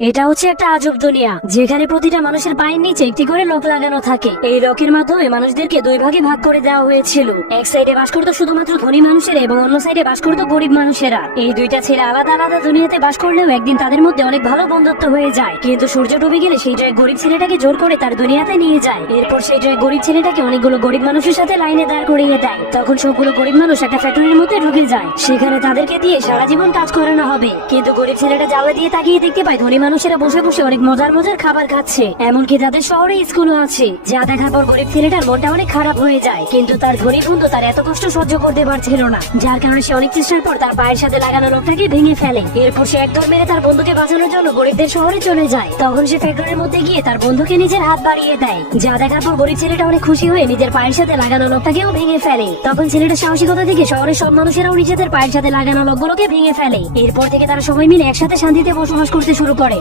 এটা হচ্ছে একটা আজব দুনিয়া, যেখানে প্রতিটা মানুষের পায়ের নিচে একটি করে লক লাগানো থাকে। এই লকের মাধ্যমে মানুষদেরকে দুই ভাগে ভাগ করে দেওয়া হয়েছিল। এক সাইডে বাস করতো শুধুমাত্র ধনী মানুষেরা এবং অন্য সাইডে বাস করতো গরিব মানুষেরা। এই দুইটা ছেলে আলাদা আলাদা দুনিয়াতে বাস করলেও একদিন তাদের মধ্যে অনেক ভালো বন্ধুত্ব হয়ে যায়। কিন্তু সূর্য ডুবে গেলে সেই ট্রাক গরিব ছেলেটাকে জোর করে তার দুনিয়াতে নিয়ে যায়। এরপর সেই ট্রাক গরিব ছেলেটাকে অনেকগুলো গরিব মানুষের সাথে লাইনে দাঁড় করিয়ে দেয়। তখন সবগুলো গরিব মানুষ একটা ফ্যাক্টরির মধ্যে ঢুকে যায়। সেখানে তাদেরকে দিয়ে সারা জীবন কাজ করানো হবে। কিন্তু গরিব ছেলেটা জানলা দিয়ে তাকিয়ে দেখতে পায় ধনী মানুষেরা বসে বসে অনেক মজার মজার খাবার খাচ্ছে। এমনকি তাদের শহরে স্কুলও আছে। যা দেখার পর গরিব ছেলেটার মনটা অনেক খারাপ হয়ে যায়। কিন্তু তার ধনী বন্ধু তার এত কষ্ট সহ্য করতে পারছিল না, যার কারণে সে অনেক চেষ্টার পর তার পায়ের সাথে লাগানো লোকটাকে ভেঙে ফেলে। এরপর সে একদম মেরে তার বন্ধুকে বাঁচানোর জন্য গরিবদের শহরে চলে যায়। তখন সে ফ্যাক্টরির মধ্যে গিয়ে তার বন্ধুকে নিজের হাত বাড়িয়ে দেয়। যা দেখার পর গরিব ছেলেটা অনেক খুশি হয়ে নিজের পায়ের সাথে লাগানো লোকটাকেও ভেঙে ফেলে। তখন ছেলেটা সাহসিকতা দেখে শহরের সব মানুষেরাও নিজেদের পায়ের সাথে লাগানো লোকগুলোকে ভেঙে ফেলে। এরপর থেকে তারা সবাই মিলে একসাথে শান্তিতে বসবাস করতে শুরু করে।